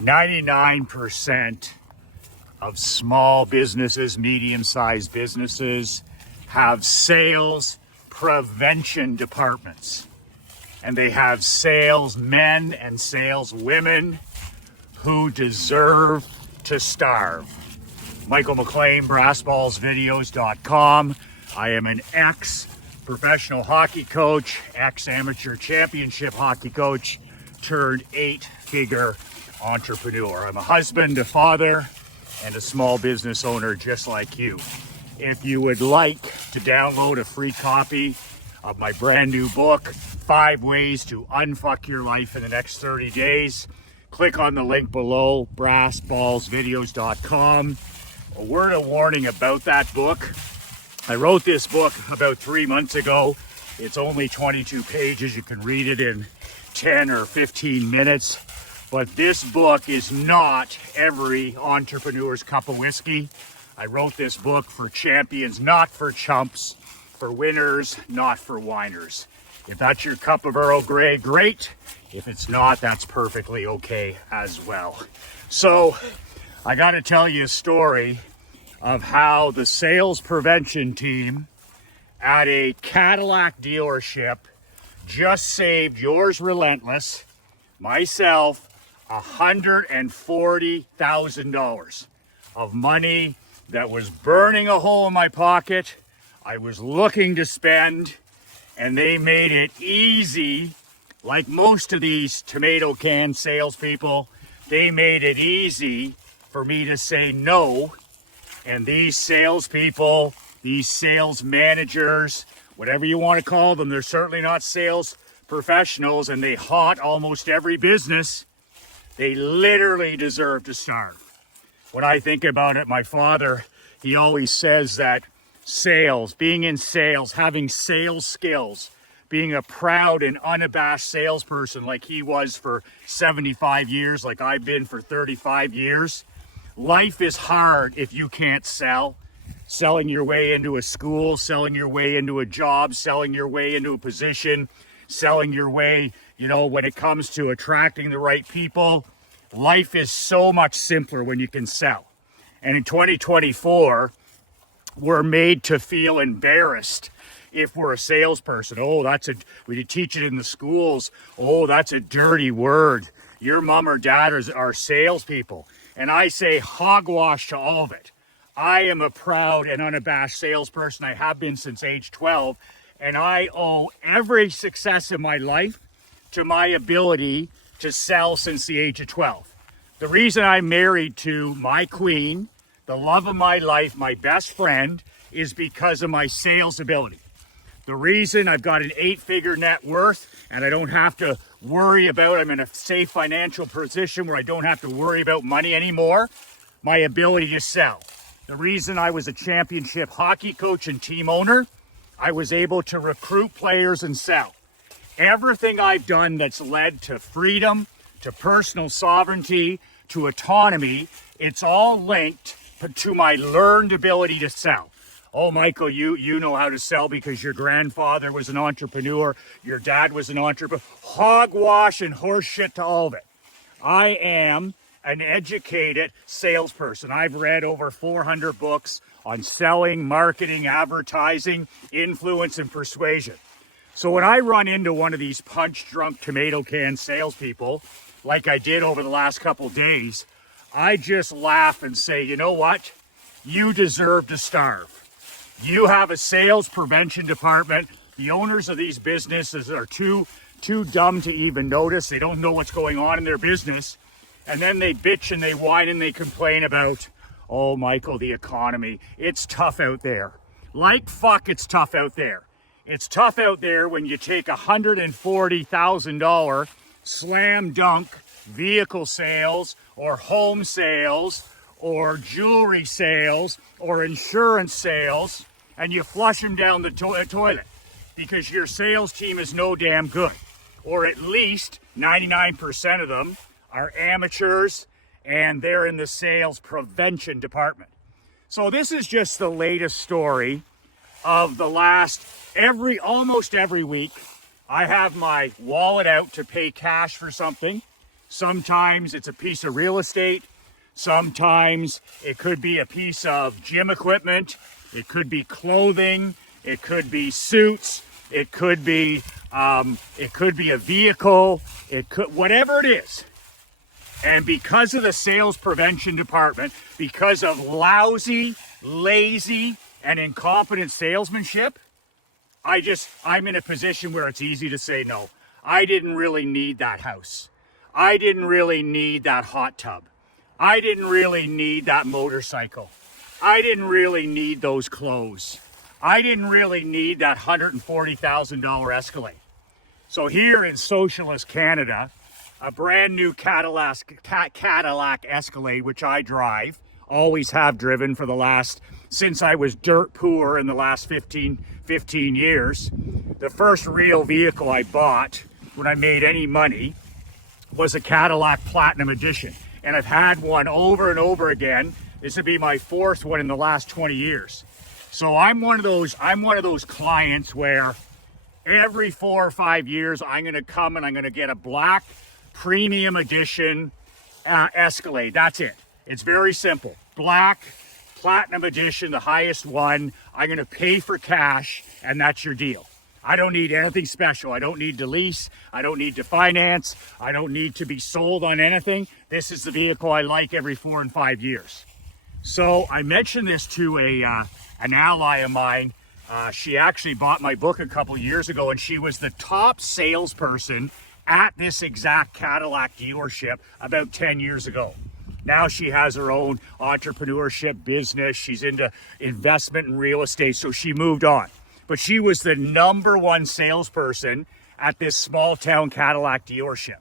99% of small businesses, medium-sized businesses, have sales prevention departments. And they have salesmen and saleswomen who deserve to starve. Michael McLean, brassballsvideos.com. I am an ex-professional hockey coach, ex-amateur championship hockey coach, turned 8-figure entrepreneur. I'm a husband, a father, and a small business owner just like you. If you would like to download a free copy of my brand new book, 5 Ways to Unfuck Your Life in the Next 30 Days, click on the link below, brassballsvideos.com. A word of warning about that book. I wrote this book about 3 months ago. It's only 22 pages. You can read it in 10 or 15 minutes. But this book is not every entrepreneur's cup of whiskey. I wrote this book for champions, not for chumps, for winners, not for whiners. If that's your cup of Earl Grey, great. If it's not, that's perfectly okay as well. So I got to tell you a story of how the sales prevention team at a Cadillac dealership just saved yours relentless, myself, $140,000 of money that was burning a hole in my pocket. I was looking to spend, and they made it easy. Like most of these tomato can salespeople, they made it easy for me to say no. And these salespeople, these sales managers, whatever you want to call them, they're certainly not sales professionals, and they haunt almost every business. They literally deserve to starve. When I think about it, my father, he always says that sales, being in sales, having sales skills, being a proud and unabashed salesperson like he was for 75 years, like I've been for 35 years, life is hard if you can't sell. Selling your way into a school, selling your way into a job, selling your way into a position, selling your way, when it comes to attracting the right people. Life is so much simpler when you can sell. And in 2024, we're made to feel embarrassed if we're a salesperson. We teach it in the schools. Oh, that's a dirty word. Your mom or dad are salespeople. And I say hogwash to all of it. I am a proud and unabashed salesperson. I have been since age 12. And I owe every success in my life to my ability to sell since the age of 12. The reason I'm married to my queen, the love of my life, my best friend, is because of my sales ability. The reason I've got an 8-figure net worth and I don't have to worry about, I'm in a safe financial position where I don't have to worry about money anymore, my ability to sell. The reason I was a championship hockey coach and team owner, I was able to recruit players and sell. Everything I've done that's led to freedom, to personal sovereignty, to autonomy, it's all linked to my learned ability to sell. Oh, Michael, you know how to sell because your grandfather was an entrepreneur, your dad was an entrepreneur. Hogwash and horseshit to all of it. I am an educated salesperson. I've read over 400 books on selling, marketing, advertising, influence, and persuasion. So when I run into one of these punch-drunk tomato can salespeople, like I did over the last couple days, I just laugh and say, you know what? You deserve to starve. You have a sales prevention department. The owners of these businesses are too dumb to even notice. They don't know what's going on in their business. And then they bitch and they whine and they complain about, oh, Michael, the economy. It's tough out there. Like fuck, it's tough out there. It's tough out there when you take $140,000 slam dunk vehicle sales or home sales or jewelry sales or insurance sales and you flush them down the toilet because your sales team is no damn good. Or at least 99% of them are amateurs and they're in the sales prevention department. So this is just the latest story of the last almost every week. I have my wallet out to pay cash for something Sometimes it's a piece of real estate. Sometimes it could be a piece of gym equipment. It could be clothing. It could be suits. It could be a vehicle. It could, whatever it is. And because of the sales prevention department, because of lousy, lazy, and incompetent salesmanship, I'm in a position where it's easy to say no. I didn't really need that house. I didn't really need that hot tub. I didn't really need that motorcycle. I didn't really need those clothes. I didn't really need that $140,000 Escalade. So here in socialist Canada, a brand new Cadillac Escalade, which I drive, always have driven for the last, since I was dirt poor in the last 15 years. The first real vehicle I bought when I made any money was a Cadillac Platinum Edition. And I've had one over and over again. This would be my fourth one in the last 20 years. So I'm one of those clients where every 4 or 5 years I'm going to come and I'm going to get a black premium edition Escalade. That's it. It's very simple. Black Platinum Edition, the highest one. I'm going to pay for cash, and that's your deal. I don't need anything special. I don't need to lease. I don't need to finance. I don't need to be sold on anything. This is the vehicle I like every 4 and 5 years. So I mentioned this to an ally of mine. She actually bought my book a couple years ago, and she was the top salesperson at this exact Cadillac dealership about 10 years ago. Now she has her own entrepreneurship business. She's into investment and real estate, so she moved on. But she was the #1 salesperson at this small town Cadillac dealership.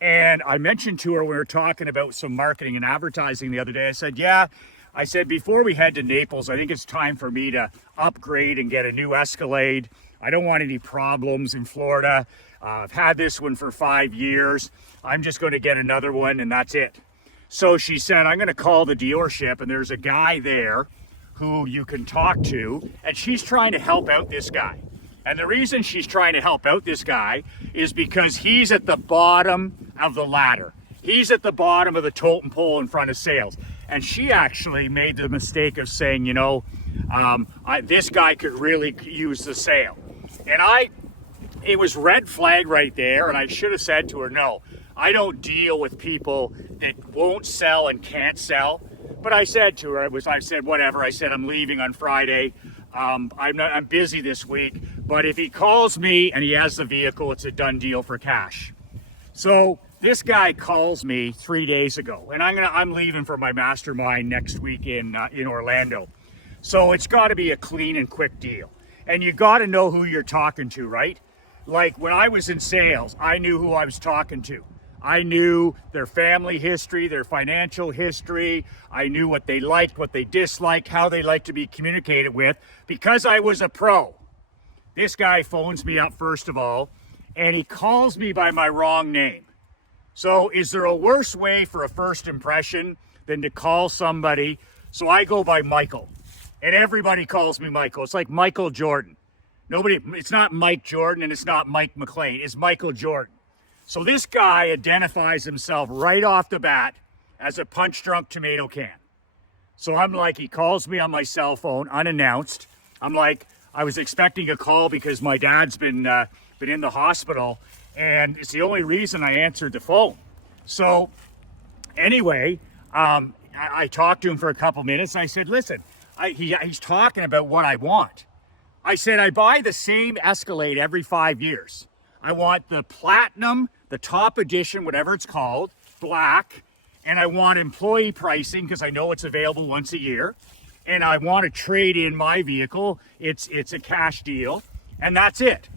And I mentioned to her when we were talking about some marketing and advertising the other day, I said, before we head to Naples, I think it's time for me to upgrade and get a new Escalade. I don't want any problems in Florida. I've had this one for 5 years. I'm just going to get another one, and that's it. So she said, I'm going to call the dealership, and there's a guy there who you can talk to, and she's trying to help out this guy. And the reason she's trying to help out this guy is because he's at the bottom of the ladder. He's at the bottom of the totem pole in front of sales. And she actually made the mistake of saying, this guy could really use the sale. And it was red flag right there, and I should have said to her, no, I don't deal with people that won't sell and can't sell. But I said to her, whatever. I said, I'm leaving on Friday. I'm busy this week, but if he calls me and he has the vehicle, it's a done deal for cash. So this guy calls me 3 days ago, and I'm leaving for my mastermind next week in Orlando. So it's got to be a clean and quick deal. And you got to know who you're talking to, right? Like when I was in sales, I knew who I was talking to. I knew their family history, their financial history. I knew what they liked, what they disliked, how they liked to be communicated with, because I was a pro. This guy phones me up first of all, and he calls me by my wrong name. So is there a worse way for a first impression than to call somebody? So I go by Michael, and everybody calls me Michael. It's like Michael Jordan. It's not Mike Jordan, and it's not Mike McLean. It's Michael Jordan. So this guy identifies himself right off the bat as a punch-drunk tomato can. So I'm like, he calls me on my cell phone unannounced. I'm like, I was expecting a call because my dad's been in the hospital, and it's the only reason I answered the phone. So anyway, I talked to him for a couple minutes. And I said, listen, he's talking about what I want. I said, I buy the same Escalade every 5 years. I want the Platinum, the top edition, whatever it's called, black, and I want employee pricing because I know it's available once a year, and I want to trade in my vehicle. It's a cash deal, and that's it.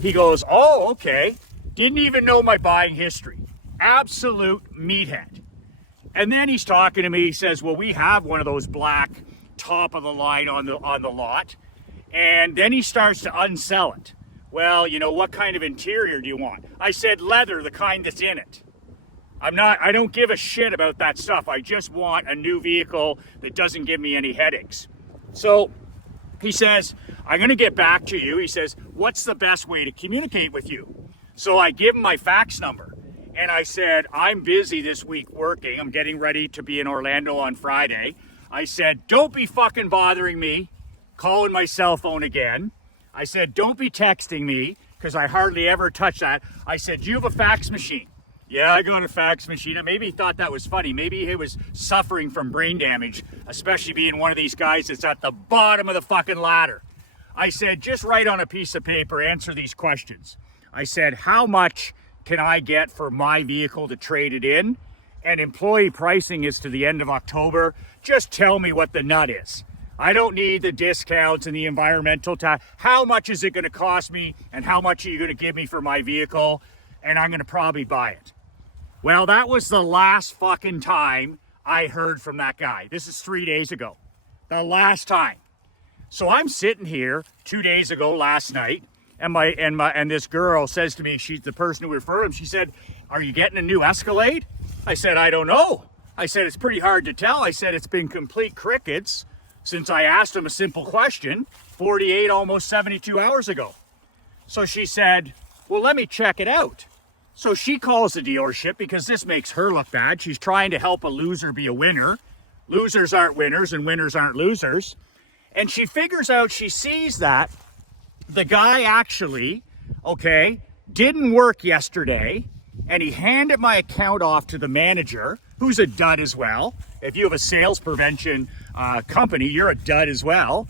He goes, oh, okay. Didn't even know my buying history. Absolute meathead. And then he's talking to me. He says, well, we have one of those black top of the line on the lot, and then he starts to unsell it. Well, what kind of interior do you want? I said leather, the kind that's in it. I don't give a shit about that stuff. I just want a new vehicle that doesn't give me any headaches. So he says, I'm going to get back to you. He says, what's the best way to communicate with you? So I give him my fax number. And I said, I'm busy this week working. I'm getting ready to be in Orlando on Friday. I said, don't be fucking bothering me, calling my cell phone again. I said, don't be texting me, because I hardly ever touch that. I said, do you have a fax machine? Yeah, I got a fax machine. Maybe he thought that was funny. Maybe he was suffering from brain damage, especially being one of these guys that's at the bottom of the fucking ladder. I said, just write on a piece of paper, answer these questions. I said, how much can I get for my vehicle to trade it in? And employee pricing is to the end of October. Just tell me what the nut is. I don't need the discounts and the environmental tax. How much is it going to cost me, and how much are you going to give me for my vehicle? And I'm going to probably buy it. Well, that was the last fucking time I heard from that guy. This is 3 days ago. The last time. So I'm sitting here 2 days ago, last night, and this girl says to me, she's the person who referred him. She said, "Are you getting a new Escalade?" I said, "I don't know." I said, "It's pretty hard to tell." I said, "It's been complete crickets since I asked him a simple question 48, almost 72 hours ago." So she said, "Well, let me check it out." So she calls the dealership because this makes her look bad. She's trying to help a loser be a winner. Losers aren't winners and winners aren't losers. And she figures out, she sees that the guy actually, didn't work yesterday, and he handed my account off to the manager, who's a dud as well. If you have a sales prevention company, you're a dud as well.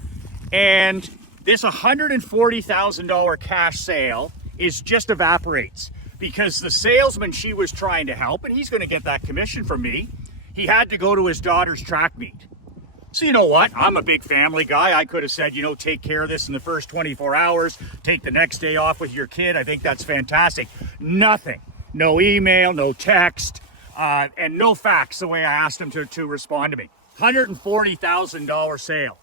And this $140,000 cash sale just evaporates because the salesman she was trying to help, and he's going to get that commission from me, he had to go to his daughter's track meet. So you know what? I'm a big family guy. I could have said, take care of this in the first 24 hours, take the next day off with your kid. I think that's fantastic. Nothing. No email, no text, and no fax the way I asked him to respond to me. $140,000 sale.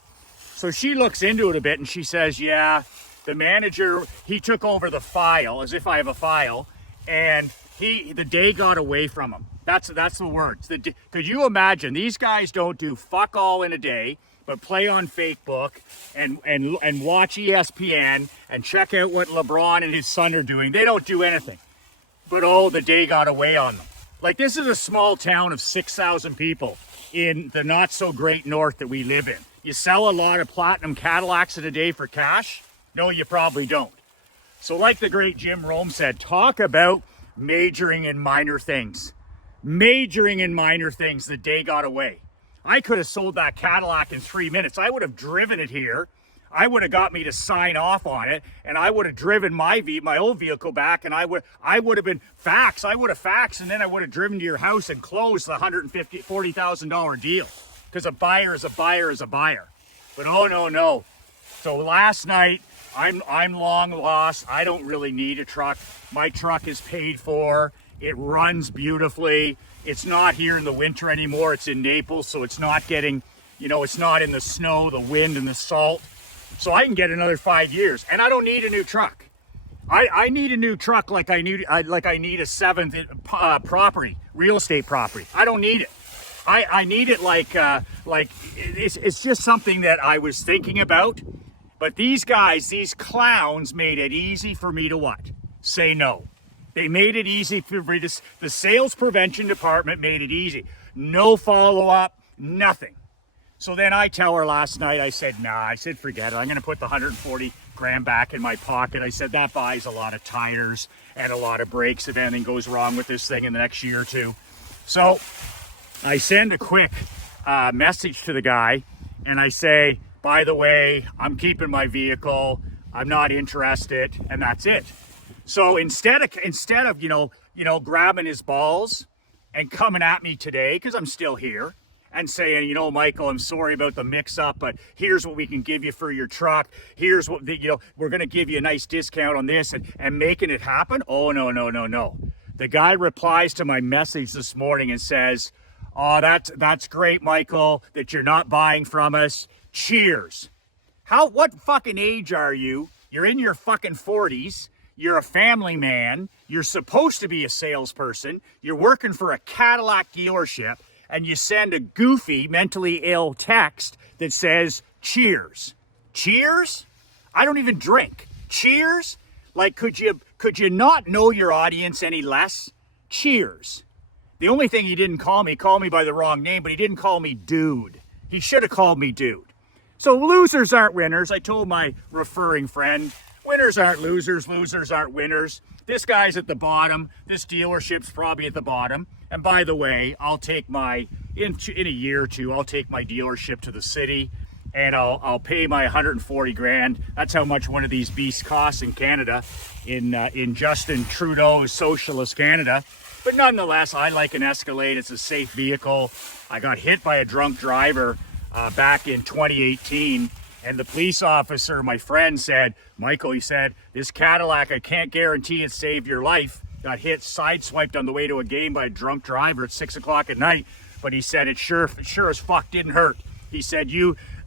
So she looks into it a bit and she says, yeah, the manager, he took over the file, as if I have a file, and the day got away from him. That's the words. Could you imagine? These guys don't do fuck all in a day, but play on Facebook and watch ESPN and check out what LeBron and his son are doing. They don't do anything. But the day got away on them. Like, this is a small town of 6,000 people in the not so great north that we live in. You sell a lot of platinum Cadillacs in a day for cash? No, you probably don't. So like the great Jim Rome said, talk about majoring in minor things. Majoring in minor things, the day got away. I could have sold that Cadillac in 3 minutes. I would have driven it here. I would have got me to sign off on it, and I would have driven my old vehicle back, and I would have been faxed. I would have faxed, and then I would have driven to your house and closed the $140,000 deal, because a buyer is a buyer is a buyer. But no. So last night, I'm long lost. I don't really need a truck. My truck is paid for. It runs beautifully. It's not here in the winter anymore. It's in Naples, so it's not getting, it's not in the snow, the wind, and the salt. So I can get another 5 years, and I don't need a new truck. I need a new truck like I need a seventh property, real estate property. I don't need it. I need it like it's just something that I was thinking about. But these guys, these clowns, made it easy for me to what? Say no. They made it easy for me to, the sales prevention department made it easy. No follow-up, nothing. So then I tell her last night, I said, forget it. I'm going to put the 140 grand back in my pocket. I said, that buys a lot of tires and a lot of brakes if anything goes wrong with this thing in the next year or two. So I send a quick message to the guy, and I say, by the way, I'm keeping my vehicle. I'm not interested, and that's it. So instead of grabbing his balls and coming at me today, because I'm still here, and saying, Michael, I'm sorry about the mix-up, but here's what we can give you for your truck. Here's what we're going to give you a nice discount on this, and making it happen. Oh, no. The guy replies to my message this morning and says, "Oh, that's great, Michael, that you're not buying from us. Cheers." What fucking age are you? You're in your fucking 40s. You're a family man. You're supposed to be a salesperson. You're working for a Cadillac dealership, and you send a goofy, mentally ill text that says, cheers. Cheers? I don't even drink. Cheers? Like, could you not know your audience any less? Cheers. The only thing he didn't call me by the wrong name, but he didn't call me dude. He should have called me dude. So losers aren't winners. I told my referring friend, winners aren't losers, losers aren't winners. This guy's at the bottom. This dealership's probably at the bottom. And by the way, I'll take in a year or two, I'll take my dealership to the city and I'll pay my 140 grand. That's how much one of these beasts costs in Canada, in Justin Trudeau's socialist Canada. But nonetheless, I like an Escalade. It's a safe vehicle. I got hit by a drunk driver back in 2018, and the police officer, my friend, said, Michael, he said, this Cadillac, I can't guarantee it saved your life. Got hit, sideswiped on the way to a game by a drunk driver at 6 o'clock at night. But he said, it sure as fuck didn't hurt. He said,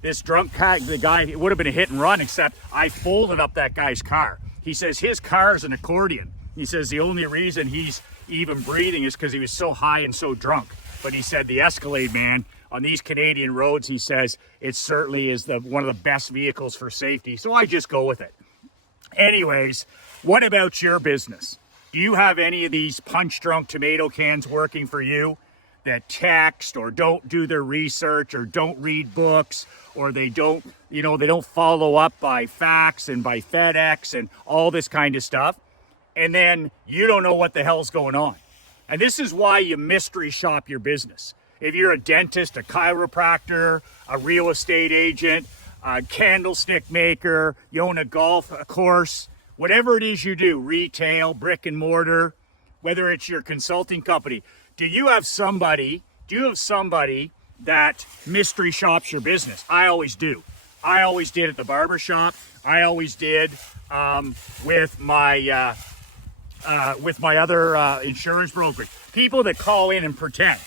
this drunk guy, it would have been a hit and run, except I folded up that guy's car. He says his car is an accordion. He says the only reason he's even breathing is because he was so high and so drunk. But he said the Escalade, man, on these Canadian roads, he says it certainly is one of the best vehicles for safety. So I just go with it. Anyways, what about your business? Do you have any of these punch-drunk tomato cans working for you that text or don't do their research or don't read books, or they don't follow up by fax and by FedEx and all this kind of stuff? And then you don't know what the hell's going on. And this is why you mystery shop your business. If you're a dentist, a chiropractor, a real estate agent, a candlestick maker, you own a golf course, whatever it is you do, retail, brick and mortar, whether it's your consulting company, do you have somebody that mystery shops your business? I always do. I always did at the barber shop. I always did with my other insurance brokerage. People that call in and pretend,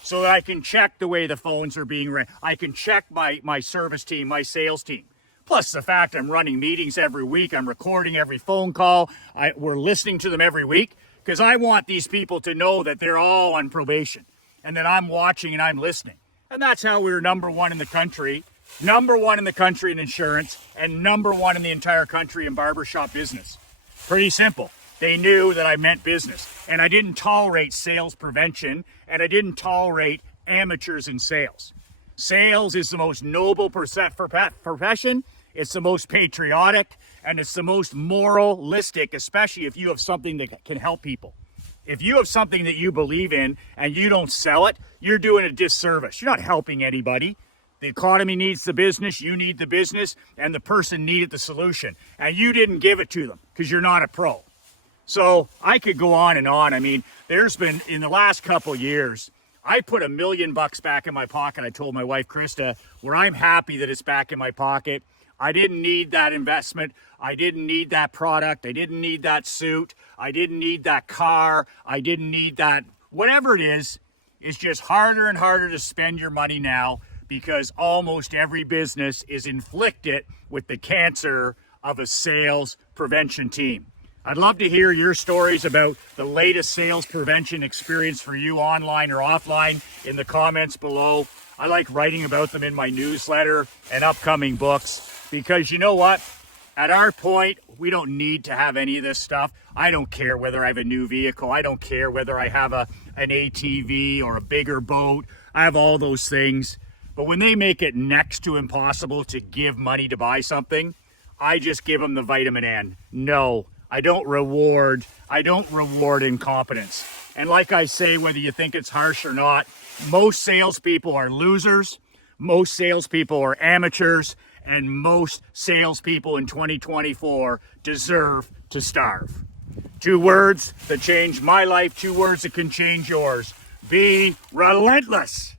so that I can check the way the phones are being ran. I can check my service team, my sales team. Plus the fact I'm running meetings every week. I'm recording every phone call. We're listening to them every week, because I want these people to know that they're all on probation and that I'm watching and I'm listening. And that's how we're number one in the country in insurance, and number one in the entire country in barbershop business. Pretty simple. They knew that I meant business, and I didn't tolerate sales prevention, and I didn't tolerate amateurs in sales. Sales is the most noble profession. It's the most patriotic, and it's the most moralistic, especially if you have something that can help people. If you have something that you believe in and you don't sell it, you're doing a disservice. You're not helping anybody. The economy needs the business, you need the business, and the person needed the solution. And you didn't give it to them because you're not a pro. So I could go on and on. I mean, there's been, in the last couple of years, I put $1 million back in my pocket. I told my wife, Krista, where I'm happy that it's back in my pocket. I didn't need that investment. I didn't need that product. I didn't need that suit. I didn't need that car. I didn't need that. Whatever it is, it's just harder and harder to spend your money now, because almost every business is inflicted with the cancer of a sales prevention team. I'd love to hear your stories about the latest sales prevention experience for you, online or offline, in the comments below. I like writing about them in my newsletter and upcoming books, because you know what? At our point, we don't need to have any of this stuff. I don't care whether I have a new vehicle. I don't care whether I have an ATV or a bigger boat. I have all those things. But when they make it next to impossible to give money to buy something, I just give them the vitamin N. No, I don't reward incompetence. And like I say, whether you think it's harsh or not, most salespeople are losers, most salespeople are amateurs, and most salespeople in 2024 deserve to starve. 2 words that changed my life, 2 words that can change yours. Be relentless.